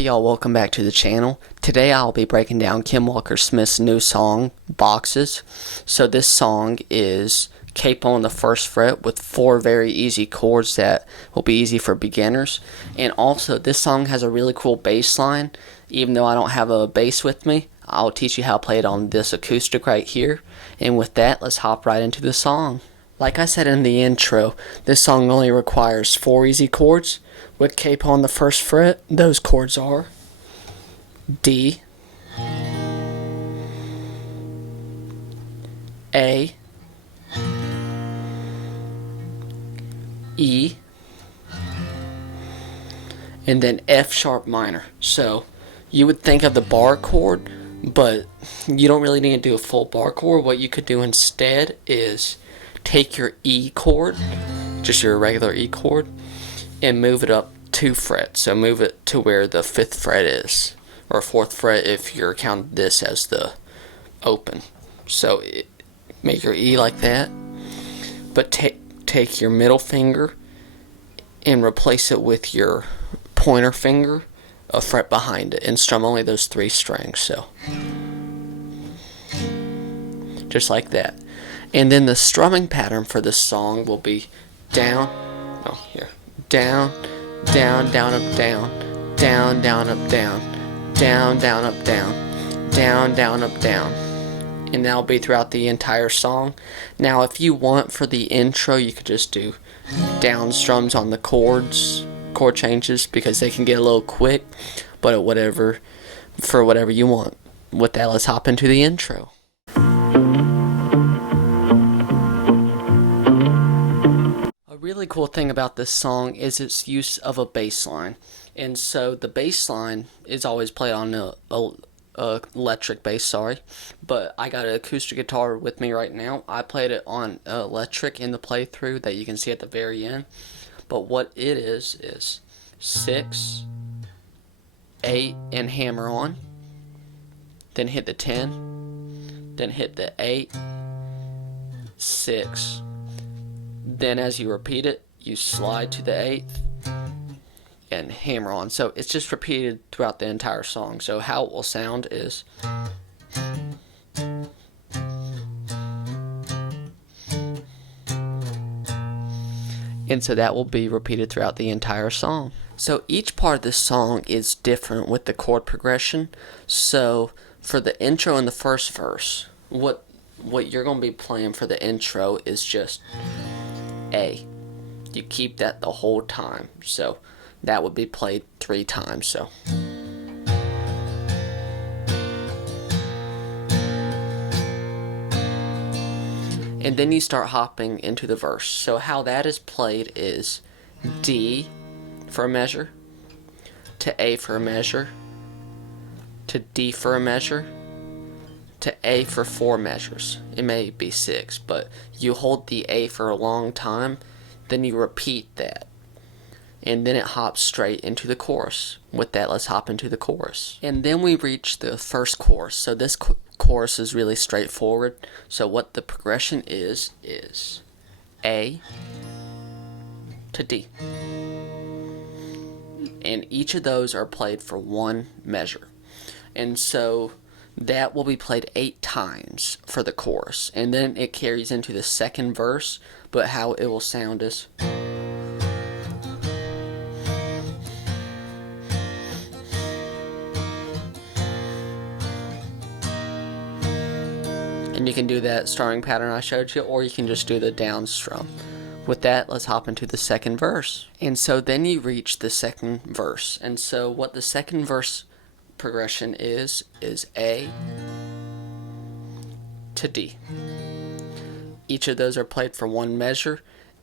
Hey y'all, welcome back to the channel. Today I'll be breaking down Kim Walker-Smith's new song, Boxes. So this song is capo on the first fret with 4 very easy chords that will be easy for beginners. And also this song has a really cool bass line. Even though I don't have a bass with me, I'll teach you how to play it on this acoustic right here. And with that, let's hop right into the song. Like I said in the intro, this song only requires 4 easy chords. With capo on the first fret, those chords are D, A, E, and then F sharp minor. So you would think of the bar chord, but you don't really need to do a full bar chord. What you could do instead is take your E chord, just your regular E chord, and move it up 2 frets. So move it to where the 5th fret is, or 4th fret if you're counting this as the open. So make your E like that, but take your middle finger and replace it with your pointer finger a fret behind it, and strum only those 3 strings. So just like that. And then the strumming pattern for this song will be down, down, down, down, up, down, down, down, up, down, down, down, up, down, down, down, up, down. And that'll be throughout the entire song. Now if you want, for the intro, you could just do down strums on the chord changes, because they can get a little quick, but for whatever you want. With that, let's hop into the intro. A really cool thing about this song is its use of a bass line. And so the bass line is always played on a electric bass, but I got an acoustic guitar with me right now. I played it on electric in the playthrough that you can see at the very end. But what it is 6, 8, and hammer on, then hit the 10, then hit the 8, 6. Then as you repeat it, you slide to the 8th and hammer on. So it's just repeated throughout the entire song. So how it will sound is, and so that will be repeated throughout the entire song. So each part of this song is different with the chord progression. So for the intro and the first verse, what you're going to be playing for the intro is just A. You keep that the whole time. So that would be played 3 times. So and then you start hopping into the verse. So how that is played is D for a measure, to A for a measure, to D for a measure, to A for 4 measures. It may be 6, but you hold the A for a long time, then you repeat that, and then it hops straight into the chorus. With that, let's hop into the chorus. And then we reach the first chorus. So this chorus is really straightforward. So what the progression is A to D. And each of those are played for 1 measure. And so that will be played 8 times for the chorus, and then it carries into the second verse, but how it will sound is, and you can do that strumming pattern I showed you, or you can just do the down strum. With that, let's hop into the second verse. And so then you reach the second verse, and so what the second verse progression is A to D. Each of those are played for 1 measure,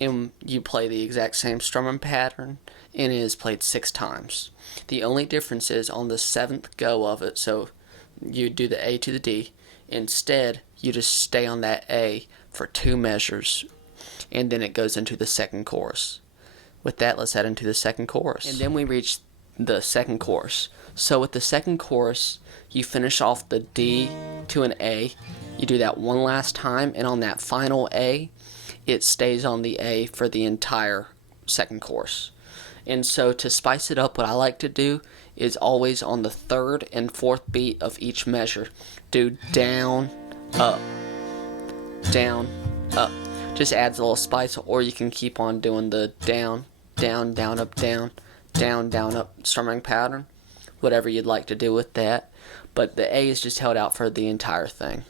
and you play the exact same strumming pattern, and it is played 6 times. The only difference is on the 7th go of it, so you do the A to the D. Instead, you just stay on that A for 2 measures, and then it goes into the second chorus. With that, let's head into the second chorus. And then we reach the second chorus. So with the second chorus, you finish off the D to an A. You do that 1 last time, and on that final A, it stays on the A for the entire second chorus. And so to spice it up, what I like to do is always on the third and fourth beat of each measure. Do down, up, down, up. Just adds a little spice, or you can keep on doing the down, down, down, up, down, down, down, up strumming pattern. Whatever you'd like to do with that. But the A is just held out for the entire thing.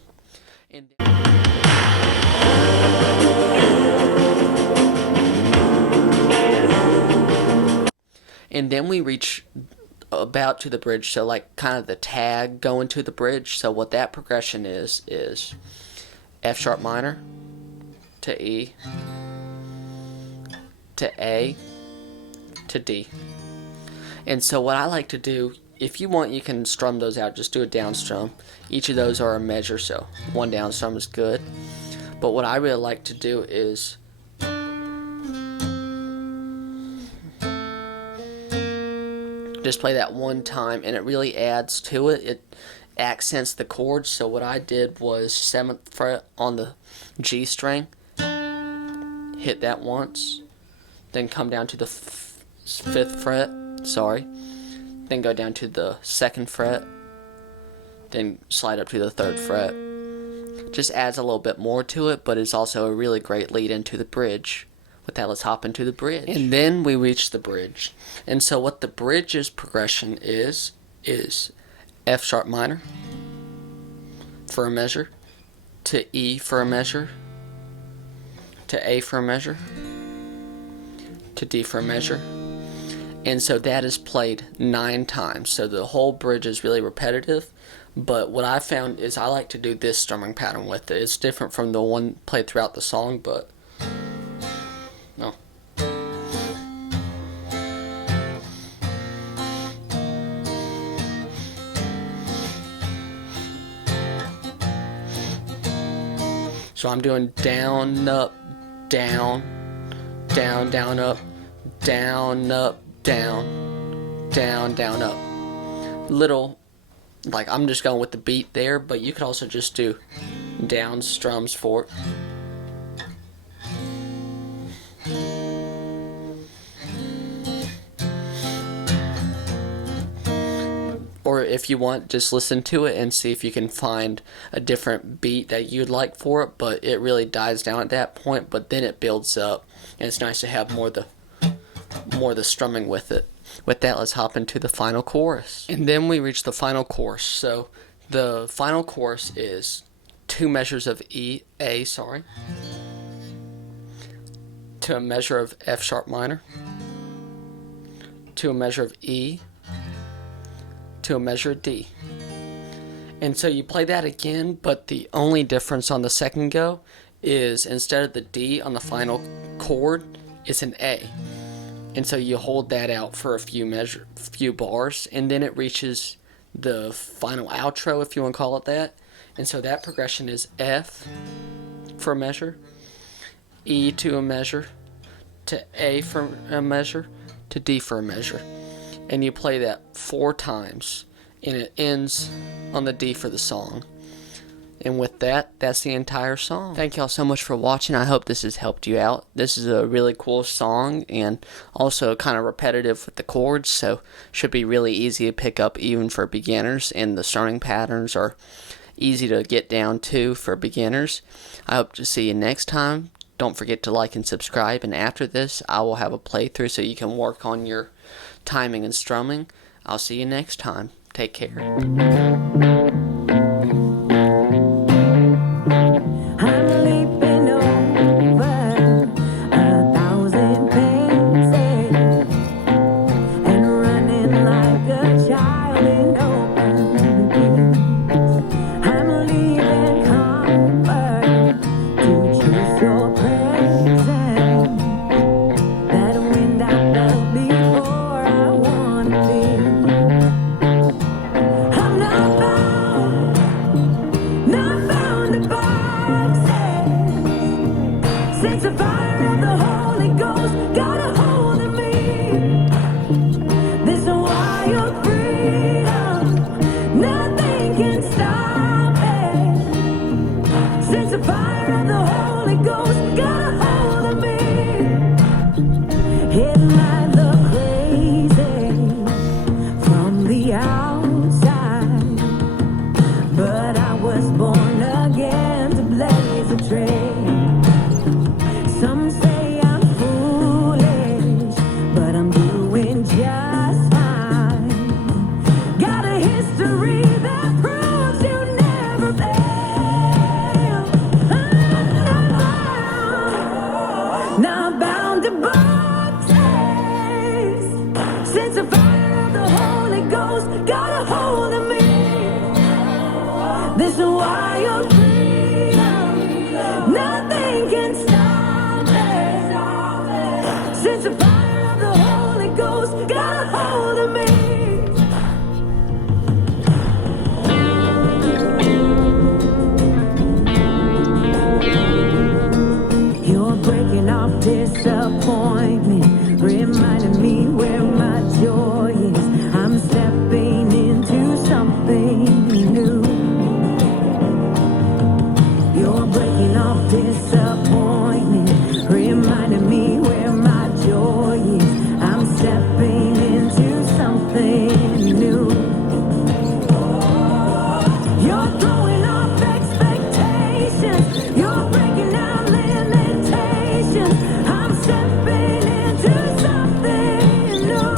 And then we reach about to the bridge, so like kind of the tag going to the bridge. So what that progression is F sharp minor to E to A to D. And so what I like to do, if you want, you can strum those out. Just do a down strum. Each of those are a measure, so one down strum is good. But what I really like to do is just play that one time, and it really adds to it. It accents the chords. So what I did was 7th fret on the G string, hit that once, then come down to the 5th fret, then go down to the 2nd fret, then slide up to the 3rd fret. Just adds a little bit more to it, but it's also a really great lead into the bridge. With that, let's hop into the bridge. And then we reach the bridge. And so what the bridge's progression is F sharp minor for a measure, to E for a measure, to A for a measure, to D for a measure. And so that is played 9 times. So the whole bridge is really repetitive. But what I found is I like to do this strumming pattern with it. It's different from the one played throughout the song, but no. So I'm doing down, up, down, down, down, up, down, up, down, down, down, up. Little, like I'm just going with the beat there, but you could also just do down strums for it. Or if you want, just listen to it and see if you can find a different beat that you'd like for it, but it really dies down at that point, but then it builds up, and it's nice to have more the strumming with it. With that, let's hop into the final chorus. And then we reach the final chorus. So the final chorus is 2 measures of A, to a measure of F sharp minor, to a measure of E, to a measure of D. And so you play that again, but the only difference on the second go is instead of the D on the final chord, it's an A. And so you hold that out for a few bars, and then it reaches the final outro, if you want to call it that. And so that progression is F for a measure, E to a measure, to A for a measure, to D for a measure. And you play that 4 times, and it ends on the D for the song. And with that, that's the entire song. Thank y'all so much for watching. I hope this has helped you out. This is a really cool song, and also kind of repetitive with the chords, so should be really easy to pick up even for beginners, and the strumming patterns are easy to get down to for beginners. I hope to see you next time. Don't forget to like and subscribe, and after this, I will have a playthrough so you can work on your timing and strumming. I'll see you next time. Take care. the outside, but I was born again to blaze a trail. Some say I'm foolish, but I'm doing just fine. Got a history that proves you never fail. I'm not bound to boxes. Since the fire of the Holy Ghost got a hold of me, this is why I'm free. Nothing can stop me. Since the fire of the Holy Ghost got a hold of me. You're breaking off disappointment, reminding me where my joy is. I'm stepping into something new. You're breaking off disappointment, reminding me where my joy is. I'm stepping into something new. You're throwing off expectations. You're breaking out limitations. I'm stepping into something new.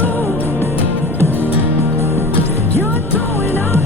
You're throwing off